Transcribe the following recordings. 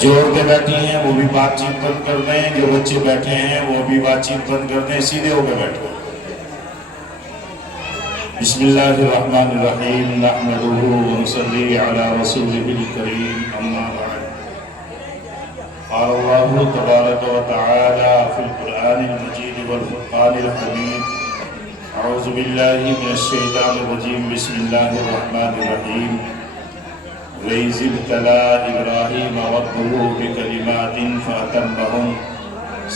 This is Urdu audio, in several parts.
جو عورتیں بیٹھی ہیں وہ بھی بات چیت بند کر دیں، جو بچے بیٹھے ہیں وہ بھی بات چیت بند کر دیں، سیدھے ہو کے بیٹھو۔ بسم اللہ الرحمن الرحیم، نحمدہ ونصلی علی رسولہ الکریم، اما بعد۔ قال اللہ تبارک و تعالی فی القرآن المجید والفرقان الحمید، اعوذ باللہ من الشیطان الرجیم، بسم اللہ الرحمن الرحیم۔ وَإِذِ ابْتَلَىٰ إِبْرَاهِيمَ رَبُّهُ بِكَلِمَاتٍ فَأَتَمَّهُنَّ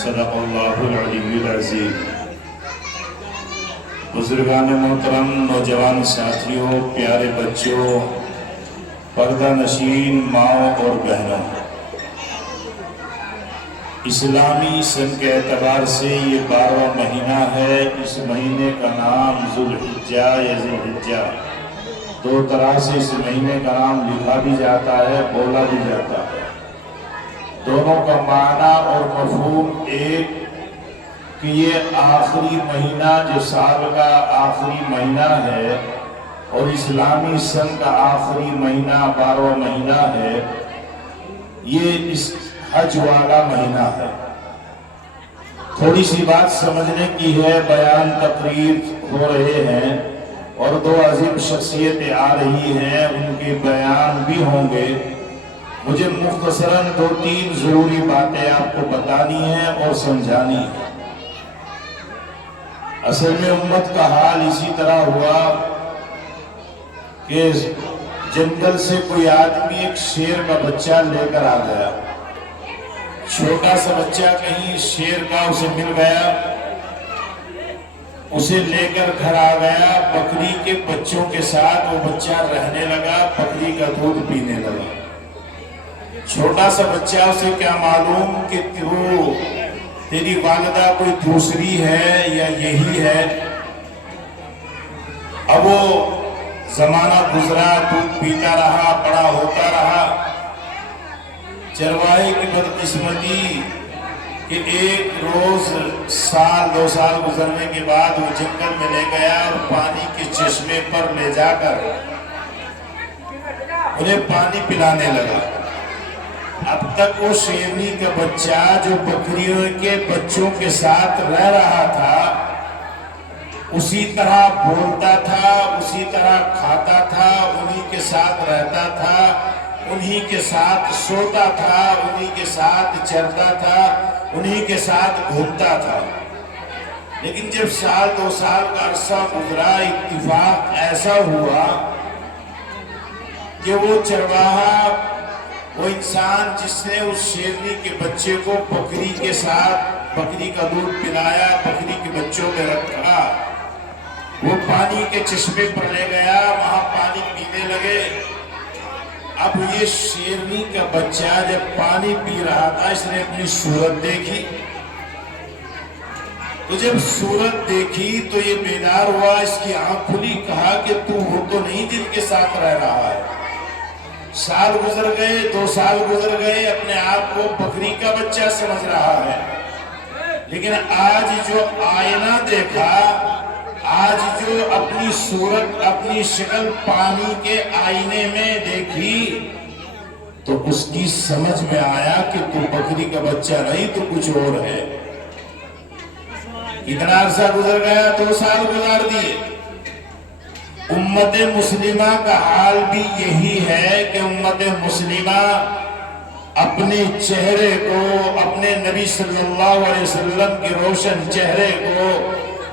صدق اللہ العلی العظیم۔ بزرگان محترم، نوجوان ساتھیوں، پیارے بچوں، پردہ نشین ماؤں اور بہنوں، اسلامی سن کے اعتبار سے یہ 12واں مہینہ ہے۔ اس مہینے کا نام ذوالحجہ یا ذی الحجہ، دو طرح سے اس مہینے کا نام لکھا بھی جاتا ہے، بولا بھی جاتا ہے۔ دونوں کا معنی اور مفہوم ایک کہ یہ آخری مہینہ جو سال کا آخری مہینہ ہے اور اسلامی سن کا آخری مہینہ 12واں مہینہ ہے، یہ اس حج والا مہینہ ہے۔ تھوڑی سی بات سمجھنے کی ہے، بیان تقریر ہو رہے ہیں اور دو عظیم شخصیتیں آ رہی ہیں، ان کے بیان بھی ہوں گے۔ مجھے مختصراً 2-3 ضروری باتیں آپ کو بتانی ہیں اور سمجھانی ہیں۔ اصل میں امت کا حال اسی طرح ہوا کہ جنگل سے کوئی آدمی ایک شیر کا بچہ لے کر آ گیا۔ چھوٹا سا بچہ کہیں شیر کا اسے مل گیا، اسے لے کر گھر آ گیا، بکری کے بچوں کے ساتھ وہ بچہ رہنے لگا، بکری کا دودھ پینے لگا۔ چھوٹا سا بچہ، اسے کیا معلوم کہ تیری والدہ کوئی دوسری ہے یا یہی ہے۔ اب وہ زمانہ گزرا، دودھ پیتا رہا، بڑا ہوتا رہا۔ چرواہے کی بدقسمتی کہ ایک روز 1-2 سال گزرنے کے بعد وہ جنگل میں لے گیا اور پانی کے چشمے پر لے جا کر انہیں پانی پلانے لگا۔ اب تک وہ شیرنی کا بچہ جو بکریوں کے بچوں کے ساتھ رہ رہا تھا، اسی طرح بولتا تھا، اسی طرح کھاتا تھا، انہی کے ساتھ رہتا تھا، انہی کے ساتھ سوتا تھا، انہی کے ساتھ چرتا تھا، انہی کے ساتھ گھومتا تھا۔ لیکن جب 1-2 سال کا عرصہ گزرا، اتفاق ایسا ہوا کہ وہ چرواہا، وہ انسان جس نے اس شیرنی کے بچے کو بکری کے ساتھ بکری کا دودھ پلایا، بکری کے بچوں میں رکھا، وہ پانی کے چشمے پر لے گیا، وہاں پانی پینے لگے۔ اب یہ شیرنی کا بچہ جب پانی پی رہا تھا، اس نے اپنی صورت دیکھی، تو جب صورت دیکھی تو یہ بیدار ہوا، اس کی آنکھ کھلی، کہا کہ تو وہ تو نہیں جن کے ساتھ رہ رہا ہے۔ سال گزر گئے، 2 سال گزر گئے، اپنے آپ کو بکری کا بچہ سمجھ رہا ہے، لیکن آج جو آئینہ دیکھا، آج جو اپنی صورت، اپنی شکل پانی کے آئینے میں دیکھی، تو اس کی سمجھ میں آیا کہ تو بکری کا بچہ نہیں، تو کچھ اور ہے۔ اتنا عرصہ گزر گیا، 2 سال گزار دیے۔ امت مسلمہ کا حال بھی یہی ہے کہ امت مسلمہ اپنے چہرے کو، اپنے نبی صلی اللہ علیہ وسلم کے روشن چہرے کو،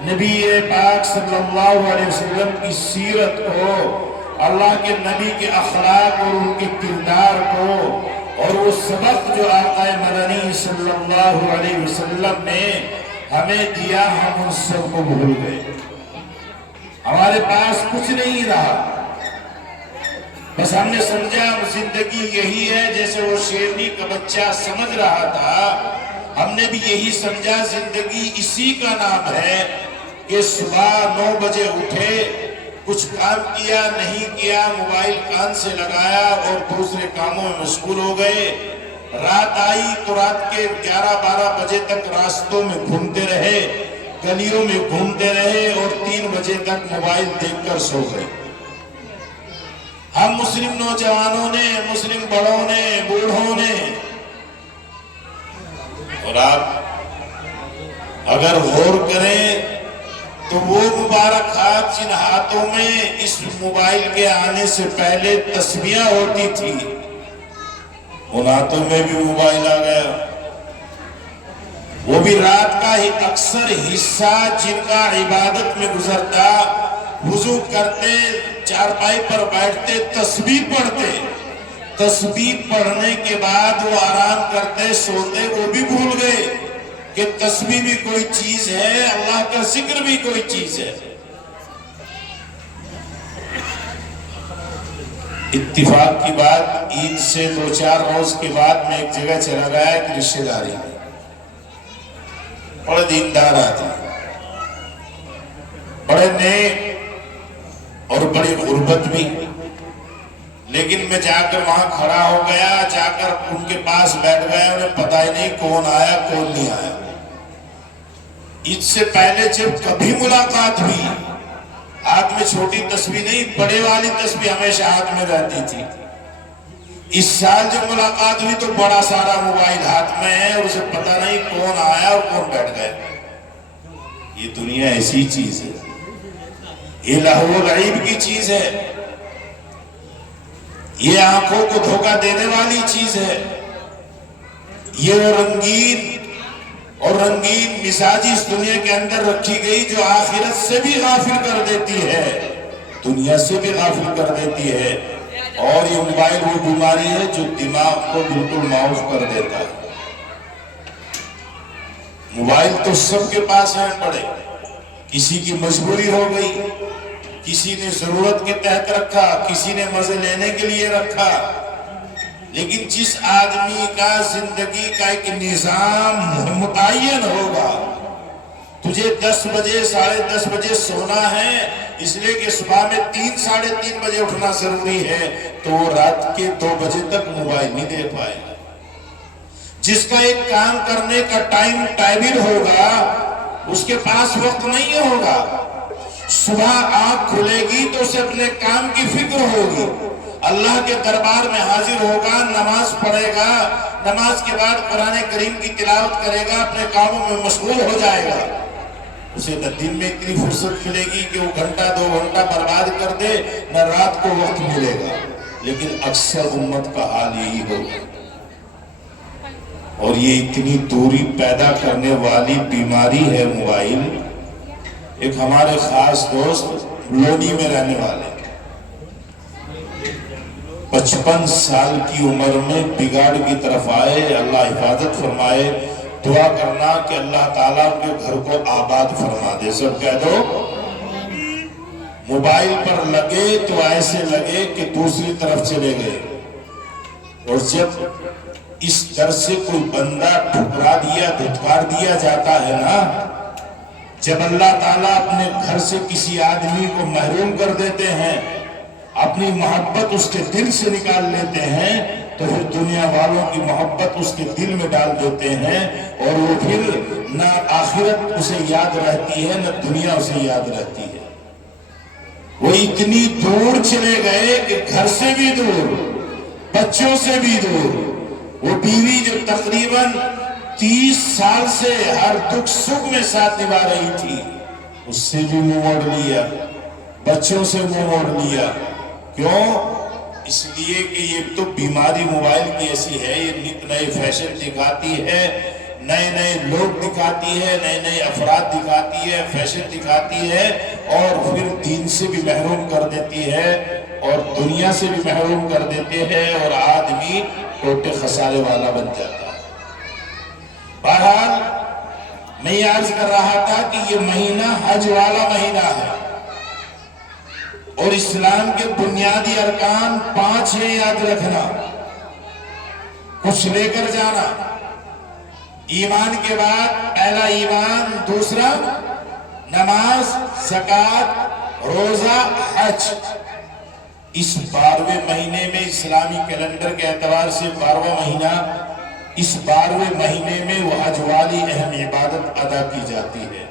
نبی پاک صلی اللہ علیہ وسلم کی سیرت کو، اللہ کے نبی کے اخلاق اور ان کے کردار کو، اور وہ سبق جو آقا مدنی صلی اللہ علیہ وسلم نے ہمیں دیا، ہم ان سب کو بھول گئے۔ ہمارے پاس کچھ نہیں رہا، بس ہم نے سمجھا زندگی یہی ہے، جیسے وہ شیرنی کا بچہ سمجھ رہا تھا، ہم نے بھی یہی سمجھا زندگی اسی کا نام ہے کہ صبح 9 بجے اٹھے، کچھ کام کیا نہیں کیا، موبائل کان سے لگایا اور دوسرے کاموں میں مشغول ہو گئے۔ رات آئی تو رات کے 11-12 بجے تک راستوں میں گھومتے رہے، گلیوں میں گھومتے رہے اور 3 بجے تک موبائل دیکھ کر سو گئے۔ ہم مسلم نوجوانوں نے، مسلم بڑوں نے، بوڑھوں نے آپ اگر غور کریں تو وہ مبارک ہاتھ جن ہاتھوں میں اس موبائل کے آنے سے پہلے تسبیحاں ہوتی تھی، ان ہاتھوں میں بھی موبائل آ گیا۔ وہ بھی رات کا ہی اکثر حصہ جن کا عبادت میں گزرتا، وضو کرتے، چارپائی پر بیٹھتے، تسبیح پڑھتے، تسبیح پڑھنے کے بعد وہ آرام کرتے، سوتے، وہ بھی بھول گئے کہ تسبیح بھی کوئی چیز ہے، اللہ کا ذکر بھی کوئی چیز ہے۔ اتفاق کی بات، عید سے 2-4 روز کے بعد میں ایک جگہ چلا گیا ایک رشتہ داری میں، بڑے دیندار آدمی، بڑے نیک اور بڑی غربت بھی، لیکن میں جا کر وہاں کھڑا ہو گیا، جا کر ان کے پاس بیٹھ گیا، انہیں پتہ ہی نہیں کون آیا کون نہیں آیا۔ عید سے پہلے جب کبھی ملاقات ہوئی، ہاتھ میں چھوٹی تسبیح نہیں، بڑے والی تسبیح ہمیشہ ہاتھ میں رہتی تھی۔ اس سال جب ملاقات ہوئی تو بڑا سارا موبائل ہاتھ میں ہے اور اسے پتہ نہیں کون آیا اور کون بیٹھ گئے۔ یہ دنیا ایسی چیز ہے، یہ لہو و لعب کی چیز ہے، یہ آنکھوں کو دھوکہ دینے والی چیز ہے، یہ رنگین مزاجی اس دنیا کے اندر رکھی گئی جو آخرت سے بھی غافل کر دیتی ہے، دنیا سے بھی غافل کر دیتی ہے۔ اور یہ موبائل وہ بیماری ہے جو دماغ کو بالکل معاف کر دیتا ہے۔ موبائل تو سب کے پاس ہیں پڑے، کسی کی مجبوری ہو گئی، کسی نے ضرورت کے تحت رکھا، کسی نے مزے لینے کے لیے رکھا، لیکن جس آدمی کا زندگی کا ایک نظام متعین ہوگا، تجھے 10 بجے 10:30 بجے سونا ہے اس لیے کہ صبح میں 3-3:30 بجے اٹھنا ضروری ہے، تو وہ رات کے 2 بجے تک موبائل نہیں دے پائے گا۔ جس کا ایک کام کرنے کا ٹائم ٹیبل ہوگا، اس کے پاس وقت نہیں ہوگا، صبح آنکھ کھلے گی تو اسے اپنے کام کی فکر ہوگی، اللہ کے دربار میں حاضر ہوگا، نماز پڑھے گا، نماز کے بعد قرآن کریم کی تلاوت کرے گا، اپنے کاموں میں مشغول ہو جائے گا۔ اسے نہ دن میں اتنی فرصت ملے گی کہ وہ 1-2 گھنٹہ برباد کر دے، نہ رات کو وقت ملے گا، لیکن اکثر امت کا حال یہی ہوگا۔ اور یہ اتنی دوری پیدا کرنے والی بیماری ہے موبائل۔ ایک ہمارے خاص دوست لونی میں رہنے والے، 55 سال کی عمر میں بگاڑ کی طرف آئے، اللہ حفاظت فرمائے، دعا کرنا کہ اللہ تعالیٰ کے گھر کو آباد فرما دے، سب کہہ دو۔ موبائل پر لگے تو ایسے لگے کہ دوسری طرف چلے گئے، اور جب اس در سے کوئی بندہ ٹھکرا دیا، دھتکار دیا جاتا ہے نا، جب اللہ تعالیٰ اپنے گھر سے کسی آدمی کو محروم کر دیتے ہیں، اپنی محبت اس کے دل سے نکال لیتے ہیں، تو پھر دنیا والوں کی محبت اس کے دل میں ڈال دیتے ہیں، اور وہ پھر نہ آخرت اسے یاد رہتی ہے نہ دنیا اسے یاد رہتی ہے۔ وہ اتنی دور چلے گئے کہ گھر سے بھی دور، بچوں سے بھی دور۔ وہ بیوی جو تقریباً 30 سال سے ہر دکھ سکھ میں ساتھ نبھا رہی تھی، اس سے بھی منہ موڑ لیا، بچوں سے منہ موڑ لیا۔ کیوں؟ اس لیے کہ یہ تو بیماری موبائل کی ایسی ہے، یہ نئے فیشن دکھاتی ہے، نئے لوگ دکھاتی ہے، نئے افراد دکھاتی ہے، فیشن دکھاتی ہے، اور پھر دین سے بھی محروم کر دیتی ہے، اور دنیا سے بھی محروم کر دیتے ہیں، اور آدمی ٹوٹے خسارے والا بن جاتا ہے۔ بہرحال میں یہ عرض کر رہا تھا کہ یہ مہینہ حج والا مہینہ ہے، اور اسلام کے بنیادی ارکان 5 ہیں، یاد رکھنا، کچھ لے کر جانا۔ ایمان کے بعد پہلا ایمان، دوسرا نماز، زکوٰۃ، روزہ، حج۔ اس 12ویں مہینے میں اسلامی کیلنڈر کے اعتبار سے 12واں مہینہ، اس 12ویں مہینے میں وہ حج والی اہم عبادت ادا کی جاتی ہے۔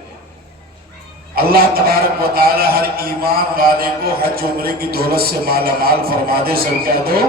اللہ تبارک و تعالی ہر ایمان والے کو حج عمرے کی دولت سے مالا مال فرما دے، سب کہہ دو۔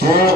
2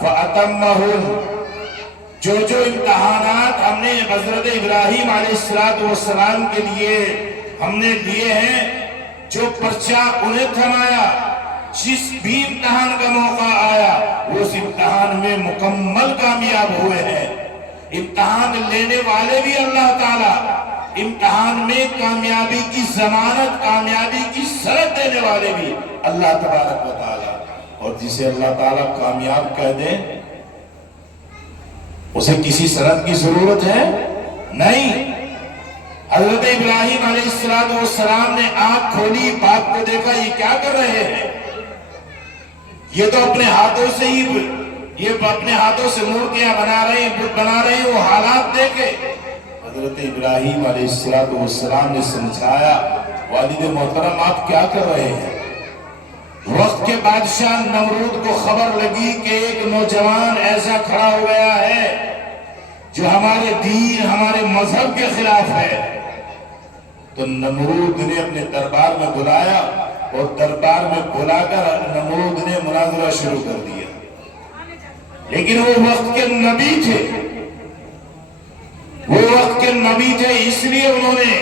فَأَتَمَّهُمْ، جو امتحانات ہم نے حضرت ابراہیم علیہ السلام کے لیے ہم نے دیے ہیں، جو پرچہ انہیں تھمایا، جس بھی امتحان کا موقع آیا وہ اس امتحان میں مکمل کامیاب ہوئے ہیں۔ امتحان لینے والے بھی اللہ تعالیٰ، امتحان میں کامیابی کی ضمانت، کامیابی کی شرط دینے والے بھی اللہ تبارک و تعالیٰ۔ اور جسے اللہ تعالیٰ کامیاب کہہ دے اسے کسی شرط کی ضرورت ہے نہیں۔ حضرت ابراہیم علیہ السلام نے آنکھ کھولی، باپ کو دیکھا، یہ کیا کر رہے ہیں؟ یہ تو اپنے ہاتھوں سے ہی اپنے ہاتھوں سے مورتیاں بنا رہے ہیں، بت بنا رہے ہیں۔ وہ حالات دیکھے، حضرت ابراہیم علیہ السلام نے سمجھایا، والد محترم آپ کیا کر رہے ہیں؟ وقت کے بادشاہ نمرود کو خبر لگی کہ ایک نوجوان ایسا کھڑا ہو گیا ہے جو ہمارے دین، ہمارے مذہب کے خلاف ہے۔ تو نمرود نے اپنے دربار میں بلایا اور دربار میں بلا کر نمرود نے مناظرہ شروع کر دیا۔ لیکن وہ وقت کے نبی تھے، وہ وقت کے نبی تھے، اس لیے انہوں نے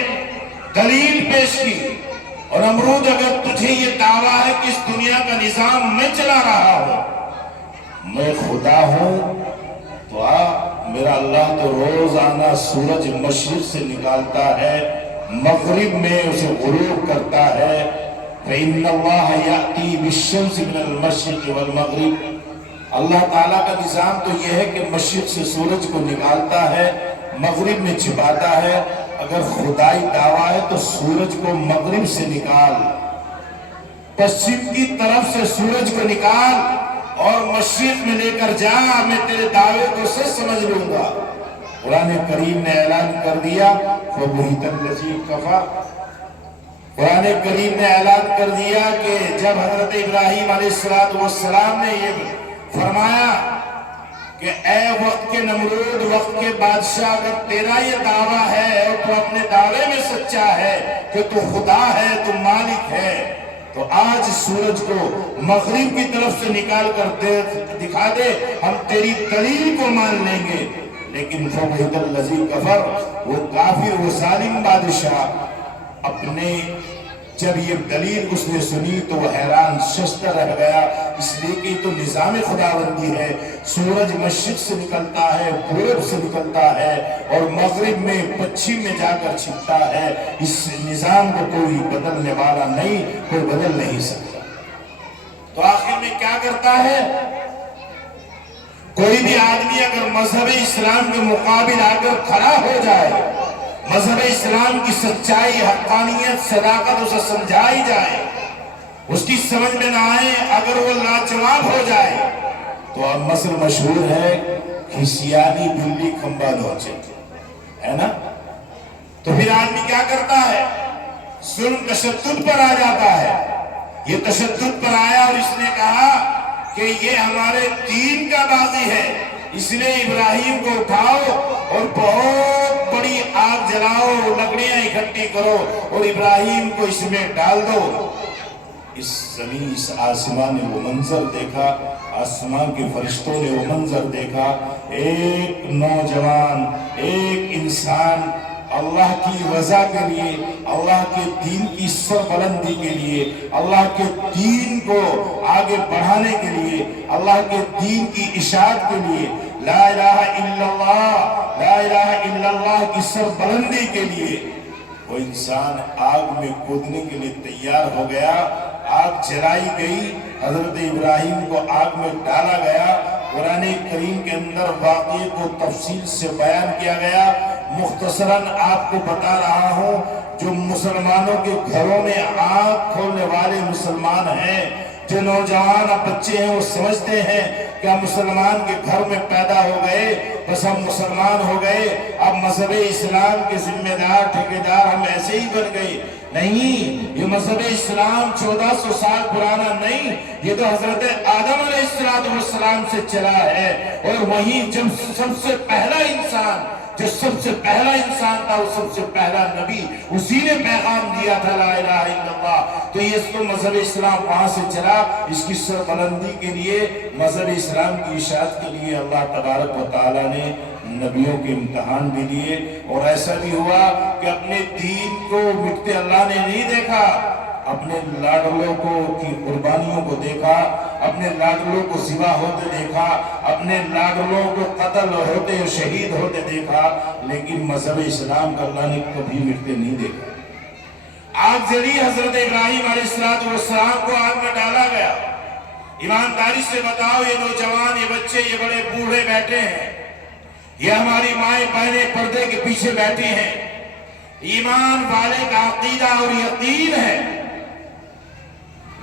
دلیل پیش کی۔ اور نمرود، اگر تجھے یہ دعویٰ ہے کہ اس دنیا کا نظام میں چلا رہا ہوں، میں خدا ہوں، تو میرا اللہ تو روزانہ سورج مشرق سے نکالتا ہے، مغرب میں اسے غروب کرتا ہے۔ فَإِنَّ اللَّهَ يَأْتِي بِالشَّمْسِ مِنَ الْمَشْرِقِ وَالْمَغْرِبِ، اللہ تعالیٰ کا نظام تو یہ ہے کہ مشرق سے سورج کو نکالتا ہے، مغرب میں چھپاتا ہے۔ اگر خدائی دعویٰ ہے تو سورج کو مغرب سے نکال، پشچم کی طرف سے سورج کو نکال اور مشرق میں لے کر جا، میں تیرے دعوے کو سچ سمجھ لوں گا۔ قرآن کریم نے اعلان کر دیا، فَبُهِتَ الَّذِي كَفَرَ، قرآن کریم نے اعلان کر دیا کہ جب حضرت ابراہیم علیہ السلام نے یہ فرمایا کہ اے وقت کے نمرود، وقت کے بادشاہ، اگر تیرا یہ دعویٰ ہے اور تو اپنے دعوے میں سچا ہے کہ تو خدا ہے، تو مالک ہے، تو آج سورج کو مغرب کی طرف سے نکال کر دکھا دے، ہم تیری دلیل کو مان لیں گے۔ لیکن فَبُهِتَ الَّذِي كَفَرَ، وہ کافر، وہ ظالم بادشاہ، اپنے جب یہ دلیل اس نے سنی تو وہ حیران ششدر رہ گیا، اس لیے کہ تو نظام خداوندی ہے، سورج مشرق سے نکلتا ہے، پورب سے نکلتا ہے اور مغرب میں پچھم میں جا کر چھپتا ہے۔ اس نظام کو کوئی بدلنے والا نہیں، کوئی بدل نہیں سکتا۔ تو آخر میں کیا کرتا ہے؟ کوئی بھی آدمی اگر مذہب اسلام کے مقابل آ کر کھڑا ہو جائے، مذہب اسلام کی سچائی، حقانیت، صداقت اسے سمجھائی جائے، اس کی سمجھ میں نہ آئے، اگر وہ لاجواب ہو جائے، تو اب مثل مشہور ہے، کھسیانی بلی کھمبا نوچے، ہے نا؟ تو پھر آدمی کیا کرتا ہے؟ ظلم تشدد پر آ جاتا ہے۔ یہ تشدد پر آیا اور اس نے کہا کہ یہ ہمارے دین کا باغی ہے، اس لیے ابراہیم کو اٹھاؤ اور بہت بڑی آگ جلاؤ، لکڑیاں اکٹھی کرو اور ابراہیم کو اس میں ڈال دو۔ اس زمین، اس آسمان نے وہ منظر دیکھا، آسمان کے فرشتوں نے وہ منظر دیکھا، ایک نوجوان، ایک انسان اللہ کی رضا کے لیے، اللہ کے دین کی سربلندی کے لیے، اللہ کے دین کو آگے بڑھانے کے لیے، اللہ کے دین کی اشاعت کے لیے، لا الہ الا اللہ، لا الہ الا اللہ کی سربلندی کے لیے وہ انسان آگ میں کودنے کے لیے تیار ہو گیا۔ آگ جلائی گئی، حضرت ابراہیم کو آگ میں ڈالا گیا۔ قرآن کریم کے اندر واقعے کو تفصیل سے بیان کیا گیا، مختصراً آپ کو بتا رہا ہوں۔ جو مسلمانوں کے گھروں میں آنکھ کھولنے والے مسلمان ہیں، جو نوجوان اب بچے ہیں، وہ سمجھتے ہیں کہ ہم مسلمان کے گھر میں پیدا ہو گئے، بس ہم مسلمان ہو گئے، اب مذہب اسلام کے ذمہ دار ٹھیکیدار ہم ایسے ہی بن گئے۔ نہیں، یہ مذہب اسلام 1400 سال پرانا نہیں، یہ تو حضرت آدم علیہ السلام سے چلا ہے، اور وہی جب سب سے پہلا انسان، جو سب سے پہلا انسان تھا، وہ سب سے پہلا نبی، اسی نے پیغام دیا تھا لا الہ الا اللہ۔ تو یہ اس کو مذہب اسلام وہاں سے چلا۔ اس کی سربلندی کے لیے، مذہب اسلام کی اشاعت کے لیے اللہ تبارک و تعالیٰ نے نبیوں کے امتحان بھی دیے، اور ایسا بھی ہوا کہ اپنے دین کو مٹتے اللہ نے نہیں دیکھا، اپنے لاڈلوں کو کی قربانیوں کو دیکھا، اپنے لاڈلوں کو ذبح ہوتے دیکھا، اپنے لاڈلوں کو قتل ہوتے شہید ہوتے دیکھا، لیکن مذہب اسلام کا اللہ نے کبھی مٹتے نہیں دیکھا۔ آگ جلی، حضرت ابراہیم علیہ السلام کو آگ میں ڈالا گیا۔ ایمانداری سے بتاؤ، یہ نوجوان، یہ بچے، یہ بڑے بوڑھے بیٹھے ہیں، یہ ہماری مائیں بہنیں پردے کے پیچھے بیٹھی ہیں، ایمان والے کا عقیدہ اور یقین ہے۔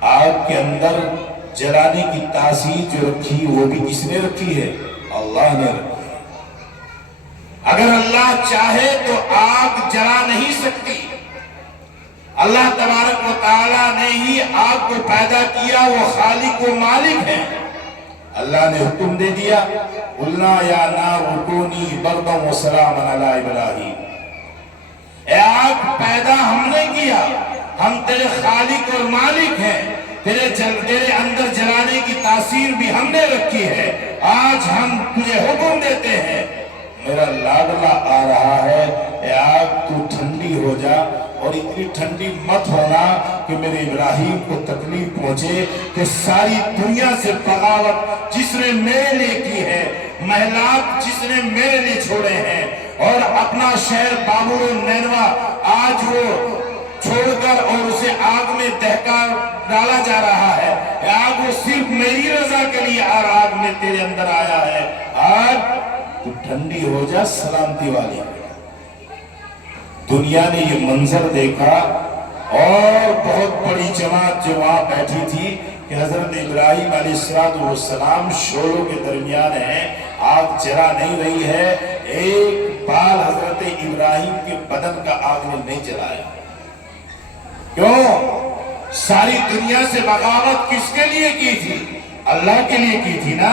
آگ کے اندر جلانے کی تاثیر جو رکھی، وہ بھی کس نے رکھی ہے؟ اللہ نے رکھی۔ اگر اللہ چاہے تو آگ جلا نہیں سکتی۔ اللہ تبارک و تعالیٰ نے ہی آگ کو پیدا کیا، وہ خالق و مالک ہے۔ اللہ نے حکم دے دیا، قُلْنَا يَا نَارُ كُونِي بَرْدًا وَسَلَامًا عَلَىٰ إِبْرَاهِيمَ، اے آگ پیدا ہم نے کیا، ہم تیرے خالق اور مالک ہیں، تیرے اندر جلانے کی تاثیر بھی ہم نے رکھی ہے۔ آج ہم تجھے حکم دیتے ہیں، میرا لاڈلا آ رہا ہے، اے آگ تو ٹھنڈی ہو جا، اور اتنی ٹھنڈی مت ہونا کہ میرے ابراہیم کو تکلیف پہنچے کہ ساری دنیا سے بغاوت جس نے میرے لیے کی ہے، محلات جس نے میرے لیے چھوڑے ہیں، اور اپنا شہر بابل و نینوا آج وہ چھوڑ کر اور اسے آگ میں دہکا ڈالا جا رہا ہے۔ آگ وہ صرف میری رضا کے لیے آگ میں تیرے اندر آیا ہے۔ آگ تو ٹھنڈی ہو جا، سلامتی والی۔ دنیا نے یہ منظر دیکھا، اور بہت بڑی جماعت جو وہاں بیٹھی تھی کہ حضرت ابراہیم علیہ السلام شعلوں کے درمیان ہیں، آگ جلا نہیں رہی ہے، ایک بال حضرت ابراہیم کے بدن کا آگ نے نہیں جلایا۔ کیوں؟ ساری دنیا سے بغاوت کس کے لیے کی تھی؟ اللہ کے لیے کی تھی نا۔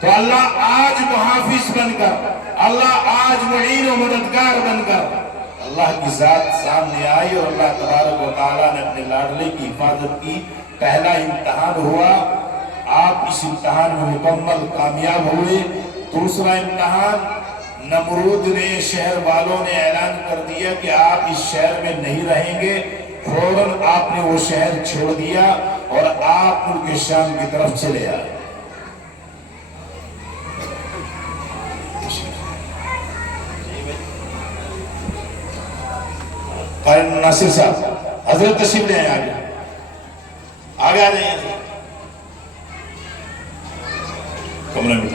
تو اللہ آج محافظ بن کر، اللہ آج معین و مددگار بن کر، اللہ کی ذات سامنے آئی، اور اللہ تبارک و تعالیٰ نے اپنے لاڈلے کی حفاظت کی۔ پہلا امتحان ہوا، آپ اس امتحان میں مکمل کامیاب ہوئے۔ دوسرا امتحان، نمرود نے، شہر والوں نے اعلان کر دیا کہ آپ اس شہر میں نہیں رہیں گے۔ فوراً آپ نے وہ شہر چھوڑ دیا اور آپ ملک شام کی طرف چلے آئے۔ ناصر صاحب حضرت تشریف لے آئے، آگے آ جائیں، کمرے میں